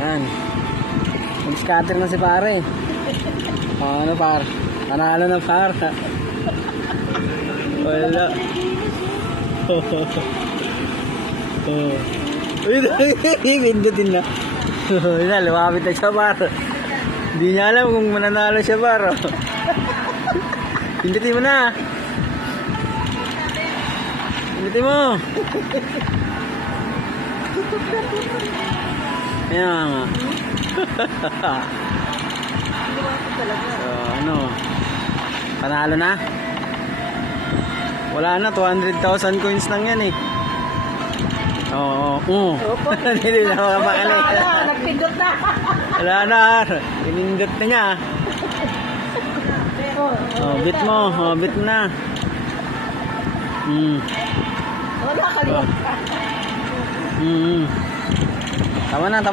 Yan. Mag-scatter na si pare. Ano par? Panalo na par. Wala. Uy, pindutin na. Yan, lumapit na siya par. Hindi niya alam kung mananalo siya par. Pindutin mo na. Pindutin mo. Ayan nga. So, ano? Panalo na? Wala na, 200,000 coins lang yan eh. Oo. Hindi na makapakali. Nagpindot na. Wala na. Pinindot na niya. Bit mo. Bit mo na. Wala ka. Tama na.